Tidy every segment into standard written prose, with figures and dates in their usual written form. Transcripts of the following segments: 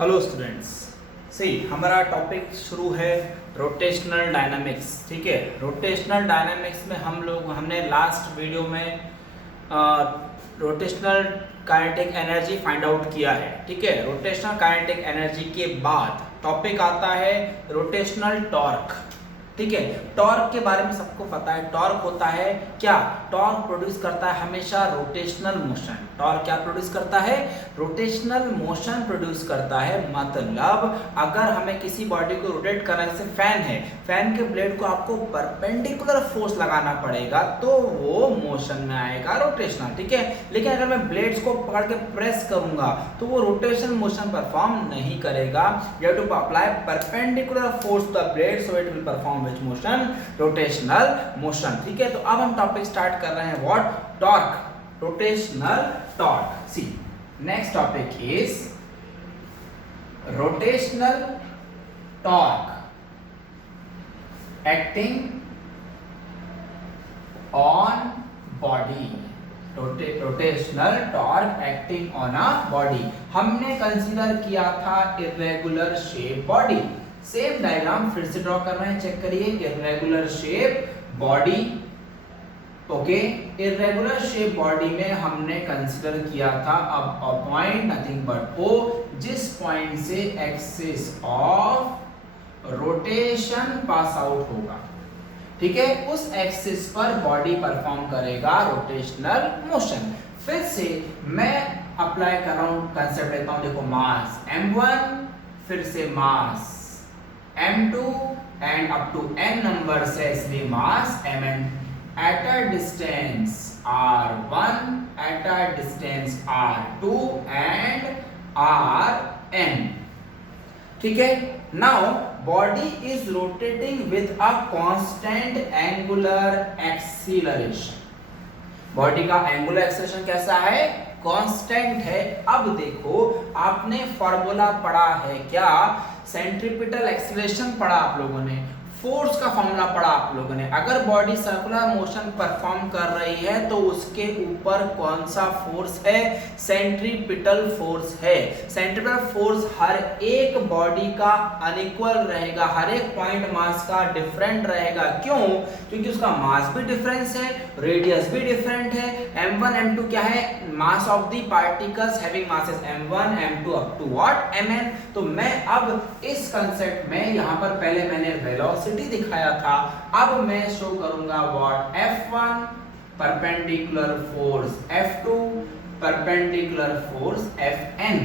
Hello students, सही हमारा topic शुरू है रोटेशनल डायनामिक्स। ठीक है, रोटेशनल डायनामिक्स में हमने लास्ट वीडियो में rotational kinetic energy find out किया है। ठीक है, रोटेशनल काइनेटिक एनर्जी के बाद टॉपिक आता है रोटेशनल टॉर्क। ठीक है, टॉर्क के बारे में सबको पता है। टॉर्क होता है क्या? टॉर्क प्रोड्यूस करता है हमेशा रोटेशनल मोशन। टॉर्क क्या प्रोड्यूस करता है? रोटेशनल मोशन प्रोड्यूस करता है। मतलब अगर हमें किसी बॉडी को रोटेट करना, जैसे फैन है, फैन के ब्लेड को आपको परपेंडिकुलर फोर्स लगाना पड़ेगा तो वो मोशन में आएगा रोटेशनल। ठीक है, लेकिन अगर मैं ब्लेड्स को पकड़ के प्रेस करूंगा तो वो रोटेशनल मोशन परफॉर्म नहीं करेगा। You have to apply perpendicular force to the blade so it will perform which motion? Rotational motion. ठीक है, तो अब हम टॉपिक स्टार्ट कर रहे हैं what? Torque, rotational torque. See next topic is rotational torque acting on body. Rotational torque acting on a body हमने consider किया था irregular shape body. Same diagram फिर से ड्रॉ कर रहे हैं, चेक करिए। Irregular shape body, okay. Irregular shape body में हमने कंसीडर किया था अब a point nothing but O, जिस पॉइंट से axis of rotation pass out होगा। ठीक है, उस एक्सिस पर बॉडी परफॉर्म करेगा रोटेशनल मोशन। फिर से मैं अप्लाई कर रहा हूं, कंसेप्ट लेता हूं, देखो मास m1, फिर से mass m2 and up to n number से, इसलिए mass mn at a distance r1, at a distance r2 and rn। ठीक है, now body is rotating with a constant angular acceleration. Body का एंगुलर एक्सीलरेशन कैसा है? Constant है। अब देखो, आपने फॉर्मूला पढ़ा है क्या? सेंट्रीपिटल एक्सीलरेशन पढ़ा आप लोगों ने, फोर्स का फॉर्मूला पढ़ा आप लोगों ने। अगर बॉडी सर्कुलर मोशन परफॉर्म कर रही है तो उसके ऊपर कौन सा फोर्स है? सेंट्रीपिटल फोर्स है। सेंट्रीपिटल फोर्स हर एक बॉडी का अनइक्वल रहेगा, हर एक पॉइंट मास का डिफरेंट रहेगा। क्यों? क्योंकि उसका मास भी डिफरेंस है, रेडियस भी डिफरेंट है। m1 m2 क्या है? Mass of the particles having masses m1 m2 up to what mn। तो मैं अब इस कांसेप्ट में यहां पर पहले मैंने वेलोसिटी दिखाया था, अब मैं शो करूंगा what? F1 perpendicular force F2 perpendicular force Fn।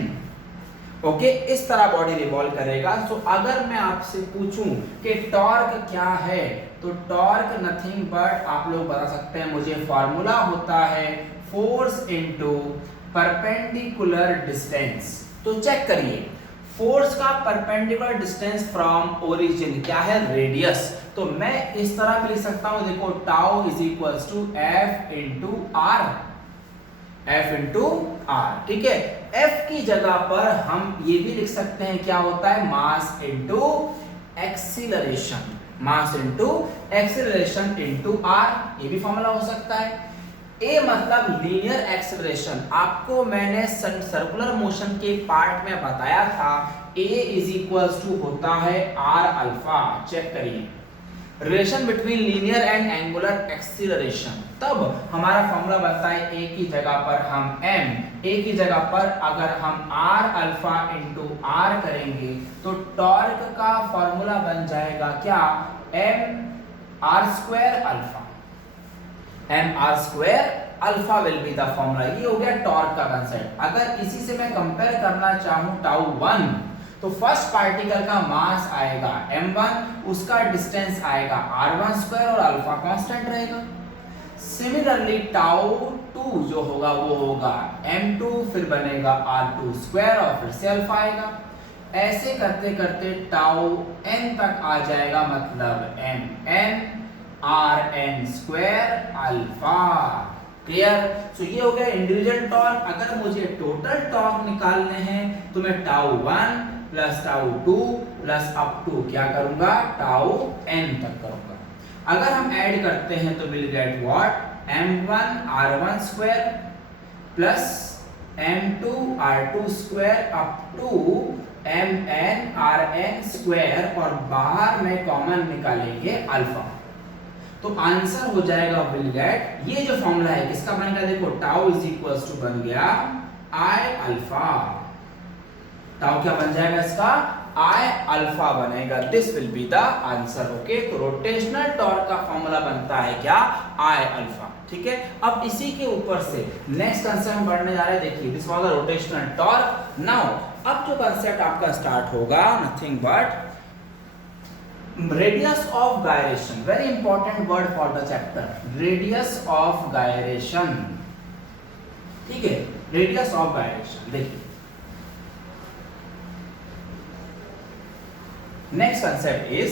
Okay, इस तरह बॉडी रिवॉल्व करेगा। सो अगर मैं आपसे पूछूं कि टॉर्क क्या है, तो टॉर्क नथिंग बट आप लोग बता सकते हैं मुझे, फॉर्मूला होता है फोर्स इनटू परपेंडिकुलर डिस्टेंस। तो चेक करिए, फोर्स का परपेंडिकुलर डिस्टेंस फ्रॉम ओरिजिन क्या है? रेडियस। तो मैं इस तरह भी लिख सकता हूं, देखो, tau is equals to F into R, F into R. ठीक है, एफ की जगह पर हम ये भी लिख सकते हैं, क्या होता है? Mass into acceleration, mass into acceleration into R. ये भी फॉर्मूला हो सकता है। ए मतलब लीनियर एक्सेलरेशन, आपको मैंने सर्कुलर मोशन के पार्ट में बताया था, ए इज इक्वल्स टू होता है आर अल्फा। चेक करिए, relation between linear and angular acceleration. तब हमारा फॉर्मूला बनता है, ए की जगह पर हम m, ए की जगह पर अगर हम आर अल्फा इंटू आर करेंगे तो टॉर्क का फॉर्मूला बन जाएगा क्या? m r square alpha, m r square alpha will be the formula. ये हो गया टॉर्क का कंसेप्ट। अगर इसी से मैं कंपेयर करना चाहूं टाउ 1, तो फर्स्ट पार्टिकल का मास आएगा m1, उसका डिस्टेंस आएगा r1 स्क्वायर और अल्फा कांस्टेंट रहेगा। सिमिलरली टाउ 2 जो होगा वो होगा m2, फिर बनेगा r2 स्क्वायर और फिर से अल्फा आएगा। ऐसे करते करते टाउ n तक आ जाएगा, मतलब mn rn square alpha. Clear? So ये हो गया इंडिविजुअल टॉर्क। अगर मुझे टोटल टॉर्क निकालने हैं तो मैं tau 1 plus tau 2 plus up to क्या करूंगा? टाउ n तक करूंगा। अगर हम ऐड करते हैं तो will get what? m1 r1 square plus m2 r2 square up to mn square और बाहर में कॉमन निकालेंगे अल्फा, तो आंसर हो जाएगा विल गेट, ये जो फॉर्मूला है किसका बनेगा, देखो टाउ इज इक्वल टू बन गया आई अल्फा, टाउ क्या बन जाएगा इसका, आई अल्फा बनेगा, this will be the answer. Okay, तो रोटेशनल टॉर्क का फॉर्मूला बनता है क्या, आई अल्फा। ठीक है, अब इसी के ऊपर से नेक्स्ट कंसेप्ट हम पढ़ने जा रहे हैं। देखिए this was the rotational torque. Now अब जो कंसेप्ट आपका स्टार्ट होगा, nothing but radius of gyration, very important word for the chapter, radius of gyration. ठीक है, रेडियस ऑफ गायरेशन। देखिए next concept is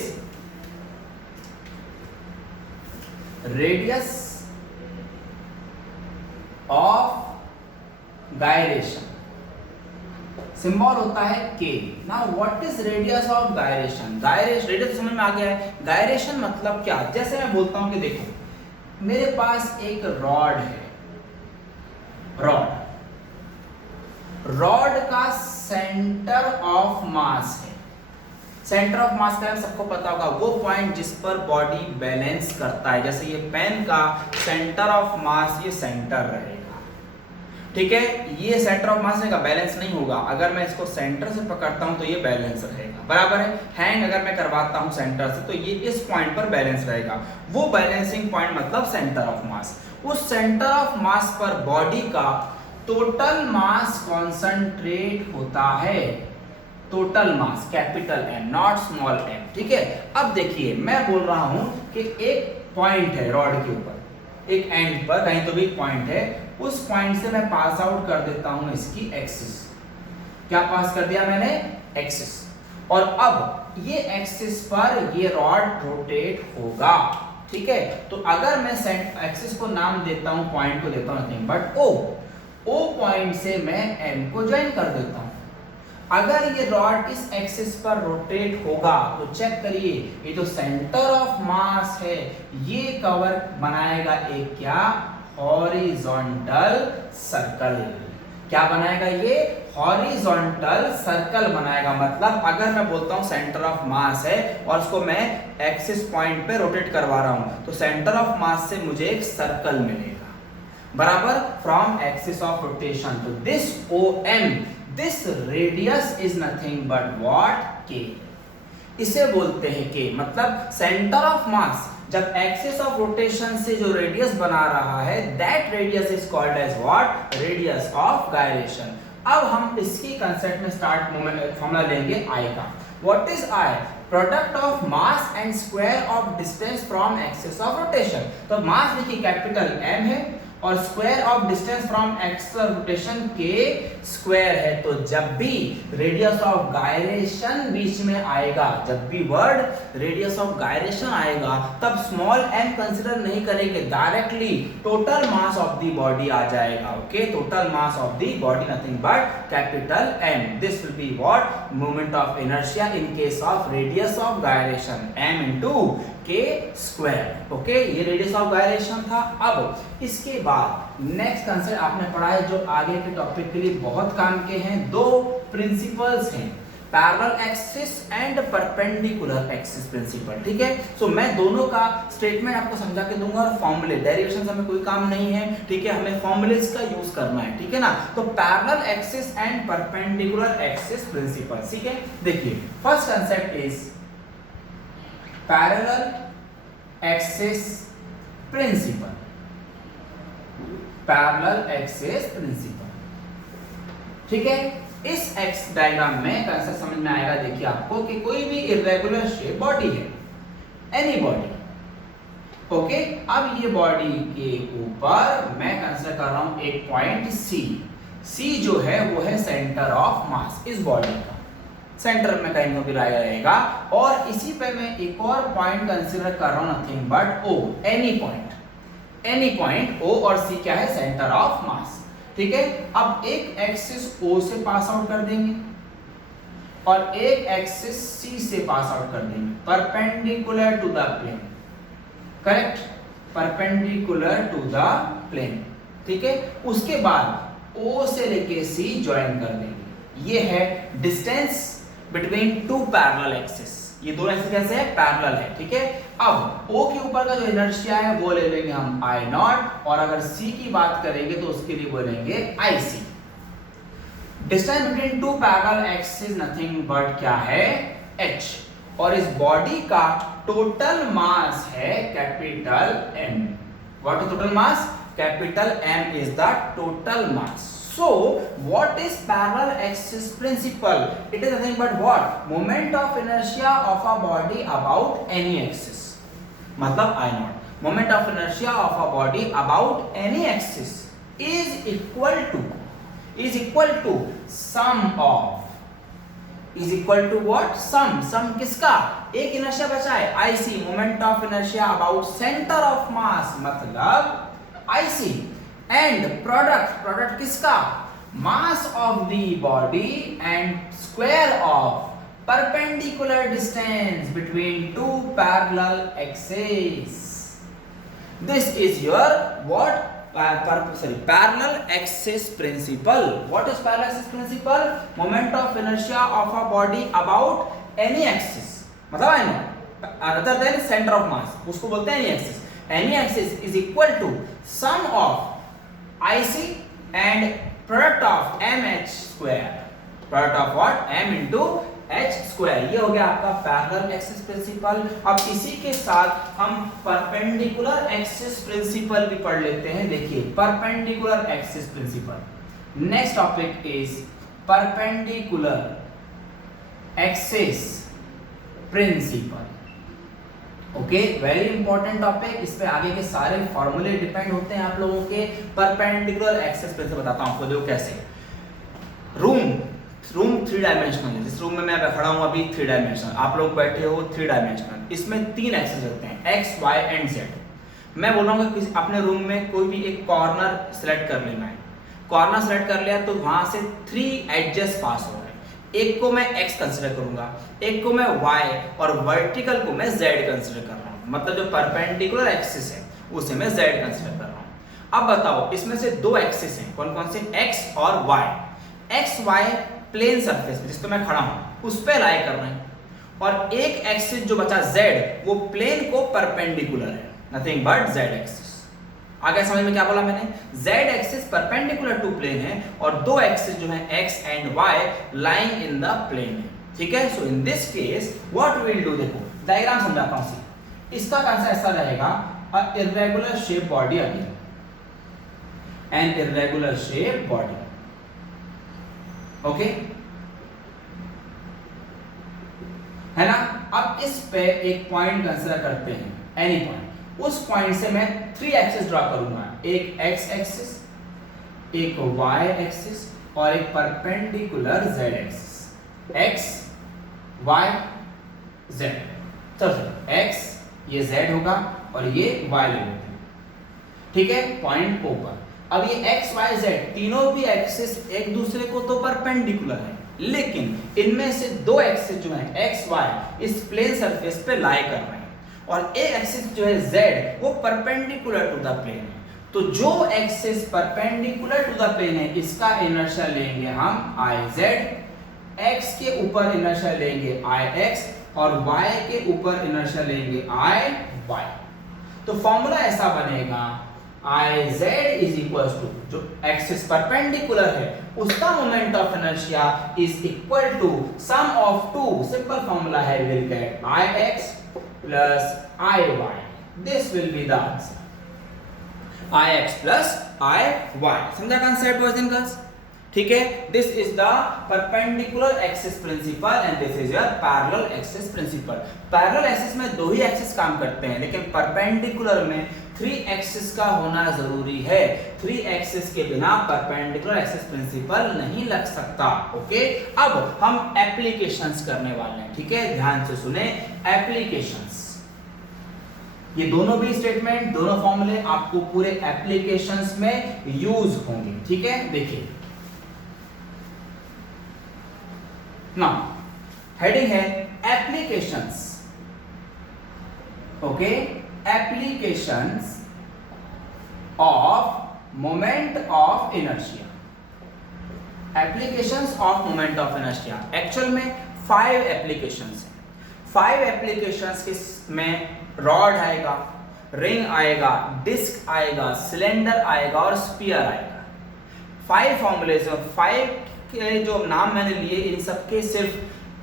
radius of gyration, symbol होता है K। Now what is radius of gyration, radius समझ में आ गया है, gyration मतलब क्या, जैसे मैं बोलता हूं कि देखो मेरे पास एक रॉड है, रॉड का सेंटर ऑफ मास है, सेंटर ऑफ मास का सबको पता होगा, वो पॉइंट जिस पर बॉडी बैलेंस करता है, जैसे ये पेन का सेंटर ऑफ मास ये सेंटर रहेगा। ठीक है, ये सेंटर ऑफ मास रहेगा, बैलेंस नहीं होगा, अगर मैं इसको सेंटर से पकड़ता हूं तो ये बैलेंस रहेगा, बराबर है। हैंग अगर मैं करवाता हूं सेंटर से तो ये इस पॉइंट पर बैलेंस रहेगा, वो बैलेंसिंग पॉइंट मतलब सेंटर ऑफ मास। उस सेंटर ऑफ मास पर बॉडी का टोटल मास कॉन्सेंट्रेट होता है, total mass capital M not small m। ठीक है, अब देखिए मैं बोल रहा हूं कि एक पॉइंट है रॉड के ऊपर, एक एंड पर कहीं तो भी पॉइंट है, उस पॉइंट से मैं पास आउट कर देता हूं इसकी एक्सिस, क्या पास कर दिया मैंने, एक्सिस, और अब ये एक्सिस पर ये रॉड रोटेट होगा। ठीक है, तो अगर मैं एक्सिस को नाम देता हूं, पॉइंट को देता हूं नथिंग बट O पॉइंट से मैं M को ज्वाइन कर देता हूं। अगर ये रॉड इस एक्सिस पर रोटेट होगा तो चेक करिए, ये जो सेंटर ऑफ मास है ये कवर बनाएगा एक क्या, हॉरिजॉन्टल सर्कल। क्या बनाएगा ये, हॉरिजॉन्टल सर्कल बनाएगा। मतलब अगर मैं बोलता हूं सेंटर ऑफ मास है और उसको मैं एक्सिस पॉइंट पे रोटेट करवा रहा हूं, तो सेंटर ऑफ मास से मुझे एक सर्कल मिलेगा, बराबर, फ्रॉम एक्सिस ऑफ रोटेशन। तो this OM, this radius is nothing but what, K। इसे बोलते हैं K, मतलब सेंटर ऑफ मास जब एक्सिस ऑफ रोटेशन से जो रेडियस बना रहा है, that radius is called as what, radius of gyration. अब हम इसकी कंसेप्ट में स्टार्ट मोमेंट फॉर्मूला लेंगे I का। What is I, product of mass and square of distance from axis of rotation. तो मास देखिए कैपिटल M है और square of distance from axis of rotation K square है। तो जब भी रेडियस ऑफ गायरेशन बीच में आएगा, जब भी वर्ड रेडियस ऑफ गायरेशन आएगा, तब स्मॉल m कंसीडर नहीं करेंगे, directly total mass of the body आ जाएगा। Okay, total mass of the body nothing but capital M। This will be what, moment of inertia in case of radius of gyration, m into K square. Okay, ये radius of gyration था। अब इसके बाद next concept आपने पढ़ा है जो आगे के टॉपिक के लिए बहुत काम के हैं, दो प्रिंसिपल्स हैं, parallel axis and perpendicular axis principle. ठीक है, सो मैं दोनों का स्टेटमेंट आपको समझा के दूंगा और फॉर्मूले, डेरिवेशन से हमें कोई काम नहीं है। ठीक है, हमें फॉर्मूलेस का यूज करना है। ठीक है ना, तो parallel axis and perpendicular axis principle. ठीक है, देखिए first concept is parallel axis principle, parallel axis principle. ठीक है, इस एक्स डायग्राम में कंसेप्ट समझ में आएगा। देखिए आपको कि कोई भी इरेगुलर शेप बॉडी है, एनी बॉडी। ओके, अब ये बॉडी के ऊपर मैं कंसीडर कर रहा हूं एक पॉइंट C जो है वो है सेंटर ऑफ मास इस बॉडी का, सेंटर में कहीं भी रहेगा। और इसी पे मैं एक और पॉइंट कंसीडर कर रहा हूं nothing but O, any point O और C क्या है, सेंटर ऑफ मास। ठीक है, अब एक एक्सिस O से पास आउट कर देंगे और एक एक्सिस C से पास आउट कर देंगे, perpendicular to the plane, correct, perpendicular to the plane. ठीक है, उसके बाद O से लेके C ज्वाइन कर देंगे। ये है distance between two parallel axis. ये दोनों एक्सिस कैसे है? पैरेलल है, ठीक है। अब O के ऊपर का जो इनर्शिया है वो ले लेंगे हम I नॉट, और अगर C की बात करेंगे तो उसके लिए बोलेंगे IC। Distance between two parallel axis nothing but क्या है? H। और इस बॉडी का टोटल मास है capital M। What is total mass? Capital M is the total mass. So what is parallel axis principle? It is nothing but what? Moment of inertia of a body about any axis. मतलब I naught. Moment of inertia of a body about any axis is equal to sum of, is equal to what? Sum किसका? एक inertia बचा है IC, moment of inertia about center of mass मतलब IC, and product किसका? mass of the body and square of perpendicular distance between two parallel axes. This is your what? Parallel axis principle. What is parallel axis principle? Moment of inertia of a body about any axis, मतलब I know other than center of mass, उसको बोलते हैं any axis. Any axis is equal to sum of IC and product of mh square, product of what? m into h square। ये हो गया आपका parallel axis principal. अब इसी के साथ हम परपेंडिकुलर एक्सिस प्रिंसिपल भी पढ़ लेते हैं। देखिए perpendicular axis principle, next topic is perpendicular axis principle. Okay, very important topic. इस पे आगे के सारे फॉर्मूले डिपेंड होते हैं आप लोगों के। परपेंडिकुलर एक्सिस प्रिंसिपल बताता हूं आपको, देखो कैसे। रूम 3 डायमेंशनल है। जिस रूम में मैं खड़ा हूं अभी 3 डायमेंशनल, आप लोग बैठे हो 3 डायमेंशनल। इसमें 3 एक्सिस रहते हैं x, y एंड z। मैं बोल रहा हूँ कि अपने रूम में कोई भी एक कॉर्नर सेलेक्ट कर लेना है। कॉर्नर सेलेक्ट कर लिया तो वहां से 3 एडजेस पास हो रहे हैं। एक को मैं x कंसीडर करूंगा, एक को मैं y, और वर्टिकल को मैं z कंसीडर कर रहा हूं। मतलब जो परपेंडिकुलर एक्सिस है उसे मैं z कंसीडर कर रहा हूं। अब बताओ इसमें से 2 एक्सिस हैं, कौन कौन से? x और y। x y plane surface पे जिस पे मैं खड़ा हूं उस पे लाई कर रहे हैं, और एक एक्सिस जो बचा z वो प्लेन को परपेंडिकुलर है, नथिंग बट z एक्सिस। आगे समझ में क्या बोला मैंने? z axis perpendicular to plane है और 2 एक्सिस जो है x and y lying in the plane है, ठीक है। So in this case what we will do, देखो डायग्राम समझाता हूं सी। इसका कंसेप्ट ऐसा रहेगा, a irregular shape body again, an irregular shape body, okay है ना। अब इस पे एक पॉइंट कंसीडर करते हैं, एनी पॉइंट। उस पॉइंट से मैं 3 एक्सिस ड्रॉ करूंगा, एक x एक्सिस, एक y एक्सिस और एक perpendicular z axis. x y z, चलो x ये z होगा और ये y ले लेते हैं, ठीक है, पॉइंट O पर। अब ये x y z तीनों भी एक्सिस एक दूसरे को तो परपेंडिकुलर है, लेकिन इनमें से 2 एक्सिस जो है x y इस प्लेन सरफेस पे लाई कर रहे हैं, और एक एक्सिस जो है z वो परपेंडिकुलर टू द प्लेन है। तो जो axis perpendicular to the plane है इसका इनर्शिया लेंगे हम iz, x के ऊपर इनर्शिया लेंगे ix और y के ऊपर इनर्शिया लेंगे iy। तो फॉर्मूला ऐसा बनेगा, iz इज इक्वल टू जो एक्सिस परपेंडिकुलर है उसका moment of inertia is equal to sum of 2, simple formula है, will get ix plus iy. This will be the answer. ix plus iy. समझा concept boys and girls? ठीक है, this is the perpendicular axis principle and this is your parallel axis principle. Parallel axis में 2 ही axis काम करते हैं, लेकिन perpendicular में 3 axis का होना जरूरी है। 3 एक्सिस के बिना परपेंडिकुलर एक्सिस प्रिंसिपल नहीं लग सकता, ओके। अब हम एप्लीकेशंस करने वाले हैं, ठीक है, ध्यान से सुने। एप्लीकेशंस, ये दोनों भी स्टेटमेंट, दोनों फॉर्मूले आपको पूरे एप्लीकेशंस में यूज होंगे, ठीक है। देखिए नाउ हेडिंग है applications, okay, applications of moment of inertia. Applications of moment of inertia actual में 5 एप्लीकेशंस हैं। 5 एप्लीकेशंस के में रॉड आएगा, रिंग आएगा, डिस्क आएगा, सिलेंडर आएगा और स्पीयर आएगा। 5 फॉर्मूलेशन, 5 के जो नाम मैंने लिए इन सबके सिर्फ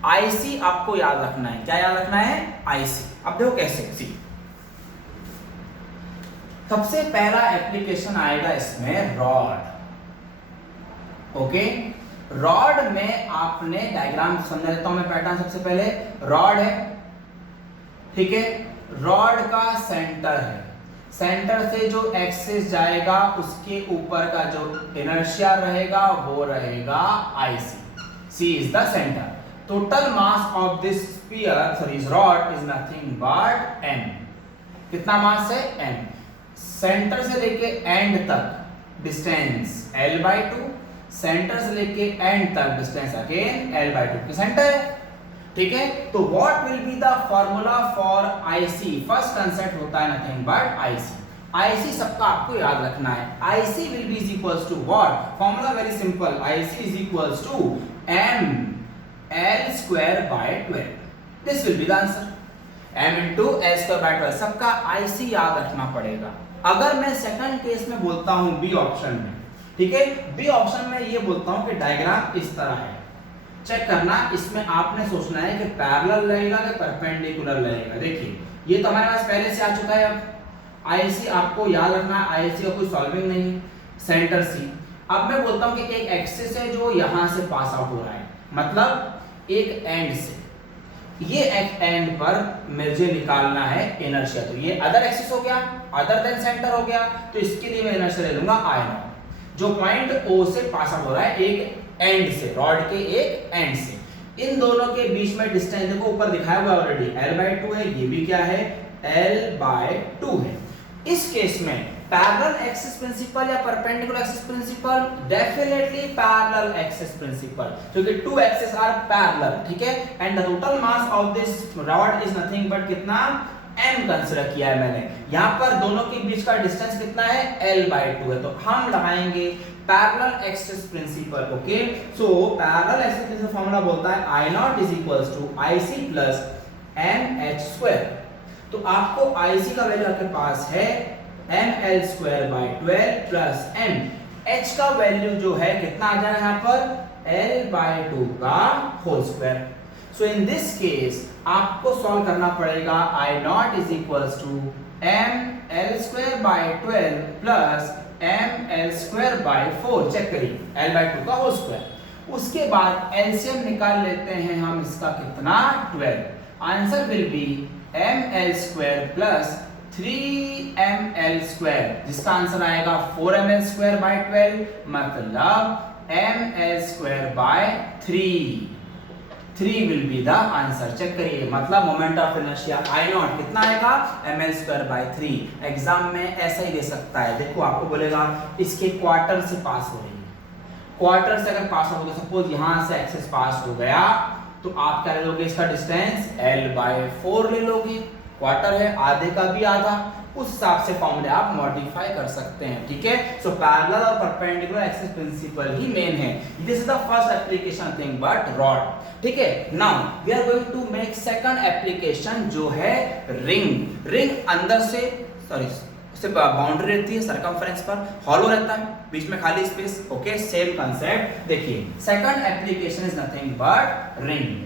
आईसी आपको याद रखना है। क्या याद रखना है? आईसी। अब देखो कैसे। सी सबसे पहला एप्लीकेशन आएगा इसमें रॉड। ओके, रॉड में आपने डायग्राम समझ लेता हूं मैं पैटर्न। सबसे पहले रॉड है, ठीक है, रॉड का सेंटर है, सेंटर से जो एक्सिस जाएगा उसके ऊपर का जो इनर्शिया रहेगा वो रहेगा IC. C is the centre. Total mass of this sphere sorry rod is nothing but m। कितना मास है? m। सेंटर से लेके एंड तक डिस्टेंस l/2, सेंटर से लेके एंड तक डिस्टेंस अगेन l/2 सेंटर है, ठीक है। तो what will be the formula for IC? First concept होता है नथिंग बट आईसी। आईसी सबका आपको याद रखना है। IC will be is equals to what? Formula very simple, IC is equals to m l²/12। This will be the answer, m into l²/12। सबका IC याद रखना पड़ेगा। अगर मैं सेकंड केस में बोलता हूं बी ऑप्शन में, ठीक है, बी ऑप्शन में ये बोलता हूं कि डायग्राम इस तरह है, चेक करना। इसमें आपने सोचना है कि पैरेलल रहेगा कि परपेंडिकुलर रहेगा। देखिए ये तो हमारे पास पहले से आ चुका है। अब आईसी आपको याद रखना है, आईसी का कोई सॉल्विंग नहीं है। सेंटर सी, अब मैं बोलता हूं कि एक एक्सिस है जो यहां से पास आउट हो रहा है, मतलब एक एंड से, ये एक एंड पर मुझे निकालना है इनर्शिया। तो ये अदर एक्सिस हो गया, अदर देन सेंटर हो गया, तो इसके लिए मैं इनर्शिया ले लूंगा I0, जो पॉइंट O से पास आउट हो रहा है एक एंड से, रॉड के एक एंड से। इन दोनों के बीच में डिस्टेंस देखो ऊपर दिखाया हुआ ऑलरेडी l/2 है, ये भी क्या है? l/2 है। इस केस में पैरेलल एक्सिस प्रिंसिपल या perpendicular axis principle? Definitely parallel axis principle, क्योंकि टू एक्सिस आर पैरेलल, ठीक है। And the total mass of this rod is nothing but कितना? m कंसीडर किया है मैंने। यहां पर दोनों के बीच का डिस्टेंस कितना है? l/2 है। तो हम लगाएंगे parallel axis principle. Okay, so parallel axis principle formula बोलता है I0 is equals to IC plus mh²। तो आपको IC का वैल्यू आपके पास है ml²/12 प्लस m। h का वैल्यू जो है कितना आ जाएगा यहाँ पर? l/2 का whole square. So in this case आपको सॉल्व करना पड़ेगा I0 is equals to ml²/12 plus ml²/4। Check करिए, l/2 का होल स्क्वायर। उसके बाद एलसीएम निकाल लेते हैं हम इसका, कितना? 12। Answer will be ml² plus 3ml², जिसका आंसर आएगा 4ml²/12, मतलब ml²/3। 3 will be the answer. Check करिए, मतलब मोमेंट ऑफ इनर्शिया I0 कितना आएगा? ml²/3। एग्जाम में ऐसा ही दे सकता है। देखो आपको बोलेगा इसके क्वार्टर से पास हो रही है, क्वार्टर से अगर पास हो गया, सपोज यहां से एक्सिस पास हो गया, तो आप क्या ले लोगे? इसका डिस्टेंस l/4 ले लोगे। क्वार्टर है, आधे का भी आधा, उस हिसाब से फॉर्मूले आप मॉडिफाई कर सकते हैं, ठीक है। सो पैरेलल और परपेंडिकुलर एक्सिस प्रिंसिपल ही मेन है। This is the first application thing but rod, ठीक है। Now we are going to make second application, जो है रिंग। रिंग अंदर से से बाउंड्री रहती है, सर्कमफ्रेंस पर हॉलो रहता है, बीच में खाली स्पेस। Okay, same concept. देखिए second application is nothing but ring.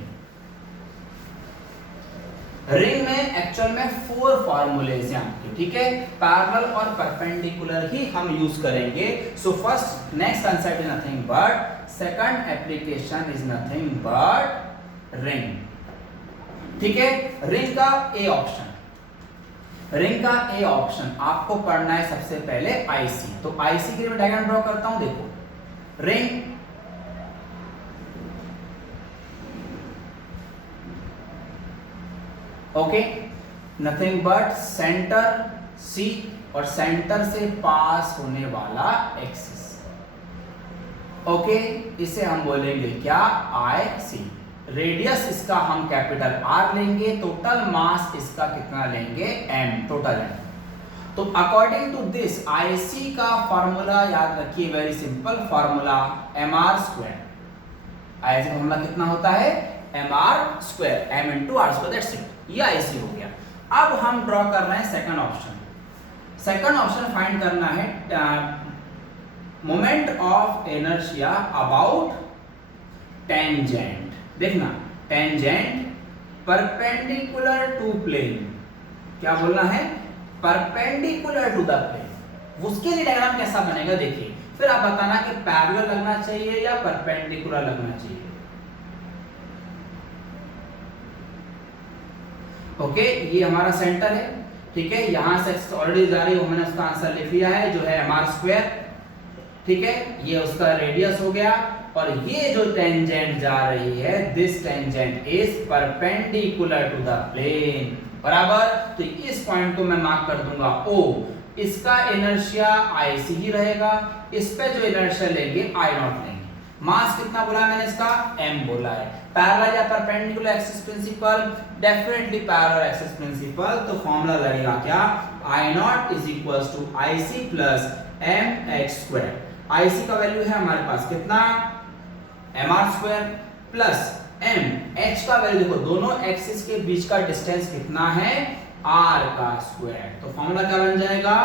Ring में एक्चुअल में 4 फॉर्मूलेज हैं आपके, ठीक है। पैरेलल और परपेंडिकुलर ही हम यूज करेंगे। So first next concept is nothing but, second application is nothing but ring, ठीक है। रिंग का ए ऑप्शन, रिंग का ए ऑप्शन आपको पढ़ना है सबसे पहले आईसी। तो आईसी के लिए मैं डायग्राम ड्रॉ करता हूं। देखो ring, okay, nothing but centre C और सेंटर से पास होने वाला एक्सिस। ओके, इसे हम बोलेंगे क्या? आई सी। रेडियस इसका हम कैपिटल R लेंगे, टोटल मास इसका कितना लेंगे? m, total m। तो अकॉर्डिंग टू दिस IC का फॉर्मूला याद रखिए, very simple formula mr²। IC formula कितना होता है? mr², m into r², that's it. ये IC हो गया। अब हम ड्रॉ कर रहे हैं second option. Second option find करना है moment of inertia about tangent. देखना, टेंजेंट परपेंडिकुलर टू प्लेन, क्या बोलना है, परपेंडिकुलर टू द प्लेन। उसके लिए डायग्राम कैसा बनेगा देखिए, फिर आप बताना कि पैरेलल लगना चाहिए या परपेंडिकुलर लगना चाहिए। ओके, ये हमारा सेंटर है, ठीक है, यहां से ऑलरेडी जा रही है, मैंने उसका आंसर लिख लिया है जो है mr², ठीक है, ये उसका रेडियस हो गया। और ये जो टेंजेंट जा रही है, this tangent is perpendicular to the plane, बराबर। तो इस पॉइंट को मैं मार्क कर दूंगा O। इसका इनर्शिया IC ही रहेगा, इस पे जो इनर्शिया लेंगे I0 लेंगे। मास कितना बोला मैंने इसका, m बोला है। पैरेलल या perpendicular axis principle, definitely parallel axis principle, तो फॉर्मूला लगेगा क्या, I0 is equals to IC plus mx²। IC का वैल्यू है हमारे पास कितना, mr² प्लस m, h का वैल्यू देखो, दोनों एक्सिस के बीच का डिस्टेंस कितना है, r का स्क्वायर। तो फॉर्मूला क्या बन जाएगा,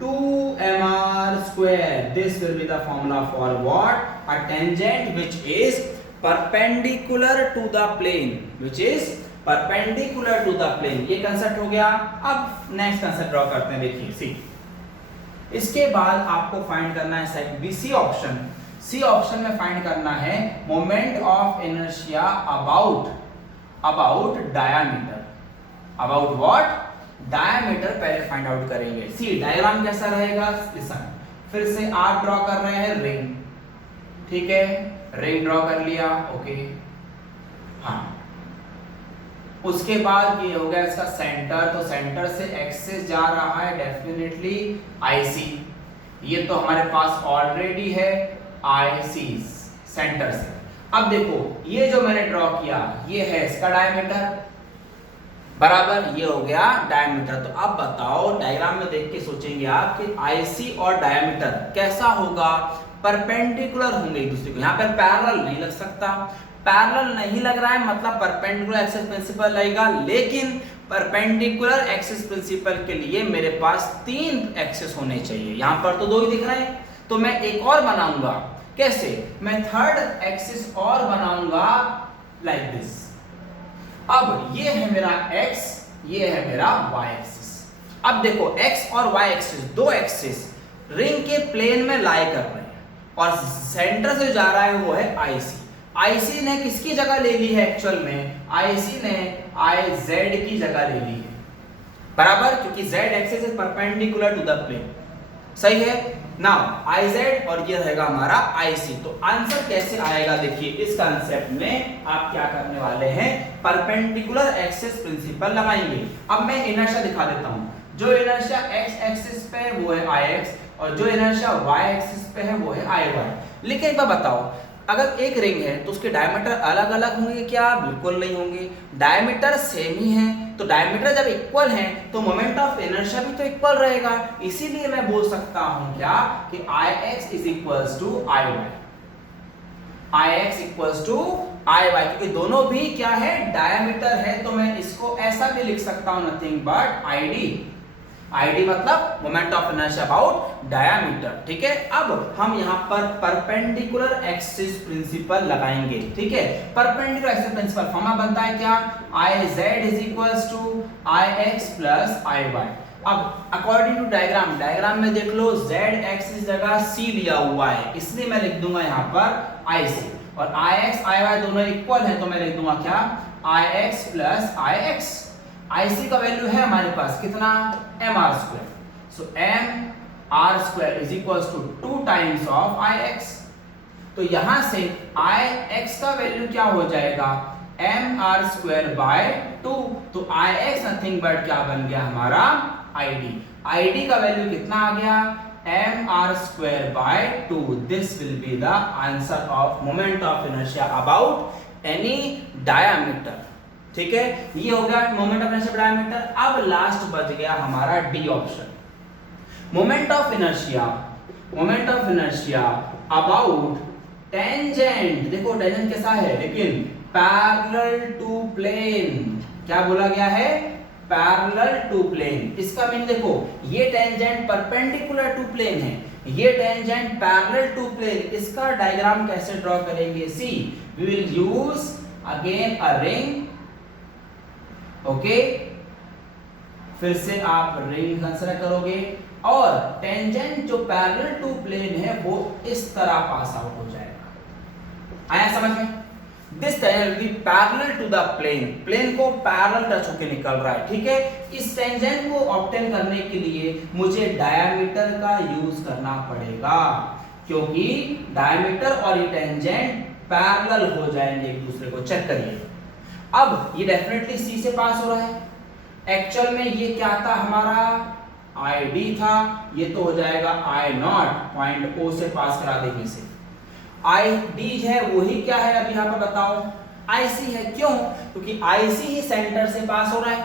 2mr²। This will be the formula for what, a tangent which is perpendicular to the plane, which is perpendicular to the plane. ये कांसेप्ट हो गया। अब नेक्स्ट कांसेप्ट ड्रॉ करते हैं, देखिए सी। इसके बाद आपको फाइंड करना है set B, C option. C option में फाइंड करना है moment of inertia about diameter. About what, diameter पहले फाइंड आउट करेंगे। सी डायग्राम कैसा रहेगा, लिसन, फिर से आप ड्रॉ कर रहे हैं रिंग, ठीक है, रिंग ड्रॉ कर लिया, ओके, हाँ। उसके बाद ये हो गया इसका सेंटर, तो सेंटर से एक्सिस जा रहा है डेफिनेटली IC। ये तो हमारे पास ऑलरेडी है IC सेंटर से। अब देखो ये जो मैंने ड्रॉ किया, ये है इसका डायमीटर, बराबर, ये हो गया डायमीटर। तो अब बताओ, डायग्राम में देख के सोचेंगे आप कि IC और डायमीटर कैसा होगा, परपेंडिकुलर होंगे एक दूसरे को। यहाँ पर पैरेलल नहीं लग सकता, पैरेलल नहीं लग रहा है मतलब परपेंडिकुलर एक्सिस प्रिंसिपल लगेगा, लेकिन परपेंडिकुलर एक्सिस प्रिंसिपल के लिए मेरे पास 3 एक्सिस होने चाहिए। यहाँ पर तो 2 ही दिख रहे हैं, तो मैं एक और बनाऊंगा। कैसे, मैं थर्ड एक्सिस और बनाऊंगा लाइक दिस। अब ये है मेरा x, ये है मेरा y एक्सिस। अब देखो x और y एक्सिस, 2 एक्सिस रिंग के प्लेन में लाई कर रहे हैं, और सेंटर से जा रहा है वो है IC। IC ने किसकी जगह ले ली है, एक्चुअल में IC ने IZ की जगह ले ली है, बराबर, क्योंकि Z axis is perpendicular to the plane, सही है। नाउ IZ और ये रहेगा हमारा IC। तो आंसर कैसे आएगा, देखिए इस कांसेप्ट में आप क्या करने वाले हैं, परपेंडिकुलर एक्सिस प्रिंसिपल लगाएंगे। अब मैं इनर्शिया दिखा देता हूं, जो इनर्शिया x एक्सिस पे है वो है Ix, और जो इनर्शिया y एक्सिस पे है वो है Iy। लेकिन एक बार बताओ, अगर एक रिंग है तो उसके डायमीटर अलग अलग होंगे क्या, बिल्कुल नहीं होंगे, डायमीटर सेम ही है। तो डायमीटर जब इक्वल है तो मोमेंट ऑफ इनर्शिया भी तो इक्वल रहेगा। इसीलिए मैं बोल सकता हूं क्या कि Ix is equals to Iy, Ix equals to Iy, क्योंकि दोनों भी क्या है, डायमीटर है। तो मैं इसको ऐसा भी लिख सकता हूं, नथिंग बट ID मतलब moment of inertia about diameter, ठीक है। अब हम यहाँ पर परपेंडिकुलर एक्सिस प्रिंसिपल लगाएंगे, ठीक है। परपेंडिकुलर एक्सिस प्रिंसिपल फॉर्मूला बनता है क्या, IZ is equals to IX plus IY। अब अकॉर्डिंग टू डायग्राम में देख लो, Z एक्सिस जगह C लिया हुआ है, इसलिए मैं लिख दूंगा यहाँ पर IC, और IX IY दोनों इक्वल है, तो मैं लिख दूंगा क्या, IX प्लस IX। IC का वैल्यू है हमारे पास कितना, mr²। So mr² is equals to 2 times of Ix। तो यहां से Ix का वैल्यू क्या हो जाएगा, mr² बाय 2। तो Ix नथिंग बट क्या बन गया हमारा ID का वैल्यू कितना आ गया, mr² by 2। This will be the answer of moment of inertia about any diameter, ठीक है। ये हो गया मोमेंट ऑफ इनर्शिया डायमीटर। अब लास्ट बच गया हमारा D option, moment of inertia about tangent. देखो टेंजेंट कैसा है, लेकिन पैरेलल टू प्लेन। क्या बोला गया है? Parallel to plane. इसका मीन देखो, ये टेंजेंट परपेंडिकुलर टू प्लेन है, ये टेंजेंट पैरेलल टू प्लेन। इसका डायग्राम कैसे ड्रॉ करेंगे? See we will use again a ring. Okay, फिर से आप रिंग कंसीडर करोगे और टेंजेंट जो पैरेलल टू प्लेन है वो इस तरह पास आउट हो जाएगा। आया समझ में? This tangent will be parallel to the plane. Plane को पैरेलल टच होके निकल रहा है, ठीक है। इस टेंजेंट को ऑब्टेन करने के लिए मुझे डायमीटर का यूज करना पड़ेगा, क्योंकि डायमीटर और ये टेंजेंट पैरेलल हो जाएंगे एक दूसरे को। चेक करिए, अब ये डेफिनेटली सी से पास हो रहा है। एक्चुअल में ये क्या था? हमारा ID था, ये तो हो जाएगा I0, पॉइंट O से पास करा देंगे इसे। ID है वही क्या है अभी यहाँ पे बताओ? IC है। क्यों? क्योंकि IC ही सेंटर से पास हो रहा है।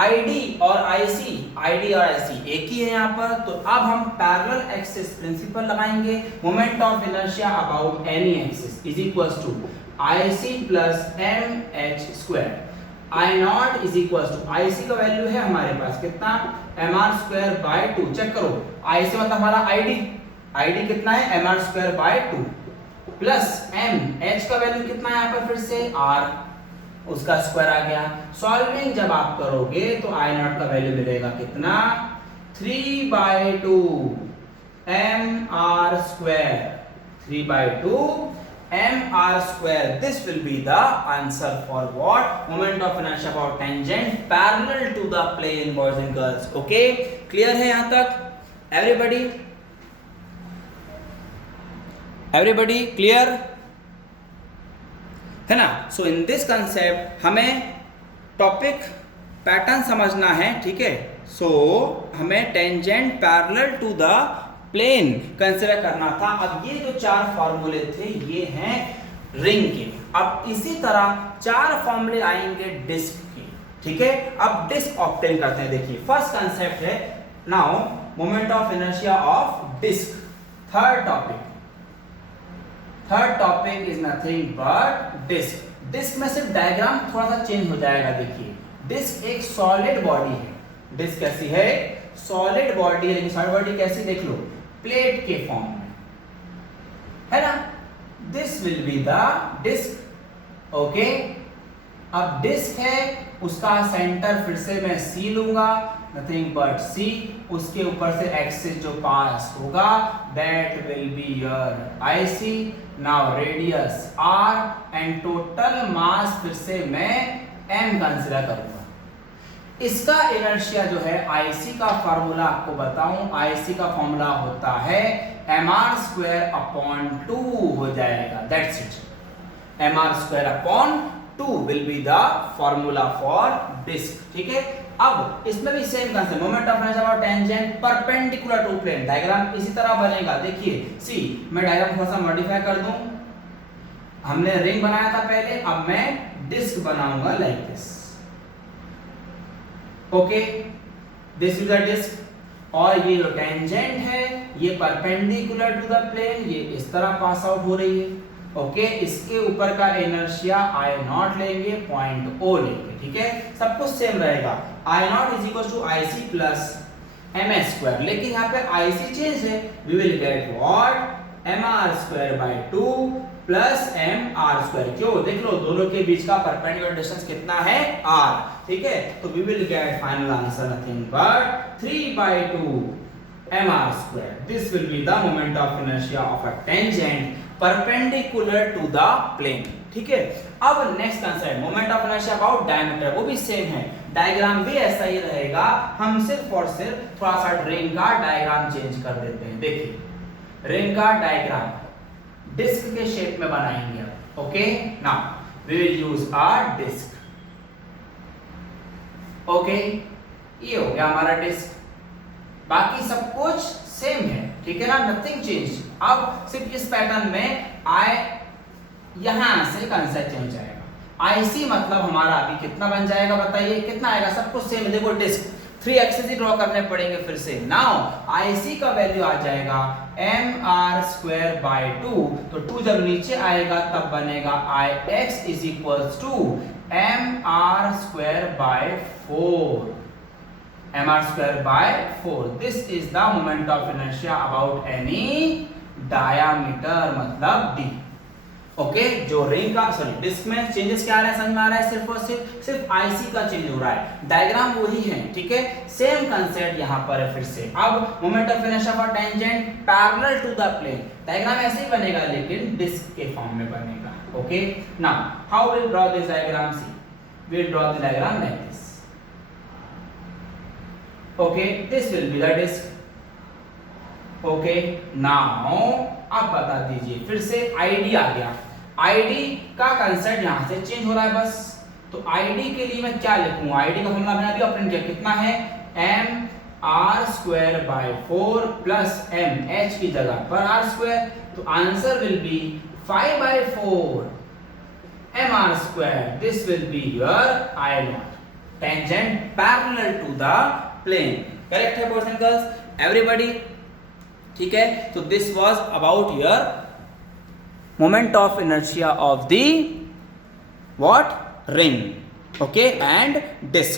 ID और IC एक ही है यहाँ पर। तो अब हम पैरेलल एक्सिस प्रिंसिपल लगाएंगे। Moment of inertia about any axis is equals to IC plus mh square. I0 is equals to IC का वैल्यू है हमारे पास कितना? mr square by 2। चेक करो, IC मतलब हमारा ID कितना है? mr square by 2 plus mh का वैल्यू कितना है यहाँ पर? फिर से r, उसका स्क्वायर आ गया। सॉल्विंग जब आप करोगे तो I0 का वैल्यू मिलेगा कितना? 3/2 mr square, 3/2 mr square. This will be the answer for what? Moment of inertia about tangent parallel to the plane, boys and girls. Okay, clear है यहाँ तक? Everybody clear है ना? So in this concept हमें topic pattern समझना है, ठीक है। So हमें tangent parallel to the plane consider करना था। अब ये जो चार फॉर्मूले थे ये हैं रिंग के। अब इसी तरह चार फॉर्मूले आएंगे डिस्क के, ठीक है। अब डिस्क ऑब्टेन करते हैं। देखिए फर्स्ट कंसेप्ट है now moment of inertia of disc. Third topic is nothing but disc. Disc में सिर्फ डायग्राम थोड़ा सा चेंज हो जाएगा। देखिए डिस्क एक सॉलिड बॉडी है। डिस्क कैसी है? सॉलिड बॉडी है। लेकिन सॉलिड बॉडी कैसी? देख लो, प्लेट के फॉर्म में, है ना। This will be the disc. Okay, अब डिस्क है, उसका सेंटर फिर से मैं C लूंगा, नथिंग बट C। उसके ऊपर से एक्सिस जो पास होगा that will be your IC। Now radius R and total mass फिर से मैं M कंसीडर करूंगा। इसका इनर्शिया जो है IC का फॉर्मूला आपको बताऊं, IC का फॉर्मूला होता है mr स्क्वायर अपॉन 2 हो जाएगा। That's it. mr square upon 2 will be the formula for disc, ठीक है। अब इसमें भी same concept, moment of inertia of tangent perpendicular to plane. Diagram इसी तरह बनेगा। देखिए सी, मैं डायग्राम थोड़ा सा मॉडिफाई कर दूं। हमने रिंग बनाया था पहले, अब मैं डिस्क बनाऊंगा like this. Okay, this is a disc और ये जो टेंजेंट है ये परपेंडिकुलर टू द प्लेन, ये इस तरह पास आउट हो रही है। ओके, इसके ऊपर का इनर्शिया I0 लेंगे, पॉइंट O लेंगे, ठीक है। सब कुछ सेम रहेगा। I0 is equal to IC plus MS square. लेकिन यहाँ पे IC चेंज है। We will get what? mr square by 2 plus mr square. क्यों? देख लो दोनों के बीच का परपेंडिकुलर डिस्टेंस कितना है? r, ठीक है। तो we will get final answer nothing but 3/2 mr square. This will be the moment of inertia of a tangent perpendicular to the plane, ठीक है। अब next concept moment of inertia about diameter, वो भी same है। Diagram भी ऐसा ही रहेगा, हम सिर्फ और सिर्फ थोड़ा सा रिंग का डायग्राम चेंज कर देते हैं। देखिए रिंग का डायग्राम डिस्क के शेप में बनाएंगे। Okay, now we will use a disc. Okay, ये हो गया हमारा डिस्क। बाकी सब कुछ सेम है, ठीक है ना, नथिंग चेंज। अब सिर्फ इस पैटर्न में यहां से कंसेप्ट चेंज जाएगा। IC मतलब हमारा अभी कितना बन जाएगा? बताइए कितना आएगा? सब कुछ सेम है। देखो डिस्क 3 एक्सिस ही ड्रॉ करने पड़ेंगे फिर से। नाउ IC का वैल्यू आ जाएगा mr²/2, तो 2 जब नीचे आएगा तब बनेगा Ix is equals to mr²/4, mr²/4. This is the moment of inertia about any diameter, मतलब d. ओके जो रिंग का डिस्क में चेंजेस क्या आ रहा है समझ में आ रहा है, सिर्फ और सिर्फ आईसी का चेंज हो रहा है, डायग्राम वही है, ठीक है, सेम कंसेप्ट यहां पर है फिर से. अब moment of inertia for tangent parallel to the plane, diagram ऐसे ही बनेगा लेकिन डिस्क के फॉर्म में बनेगा. Okay now how will draw this diagram, see we'll draw the diagram like this. Okay, this will be the disk. Okay, now अब बता दीजिए फिर से ID आ गया, ID का कंसेप्ट यहां से चेंज हो रहा है बस. तो ID के लिए मैं क्या लिखूं, ID का फॉर्मूला मैंने अभी अप्लाइ किया, कितना है mr²/4 प्लस m, h की जगह पर r², तो answer will be 5/4 mr². This will be your I0, tangent parallel to the plane. Correct है boys and girls, everybody? ठीक है, तो this was about your moment of inertia of the what ring, okay, and disk.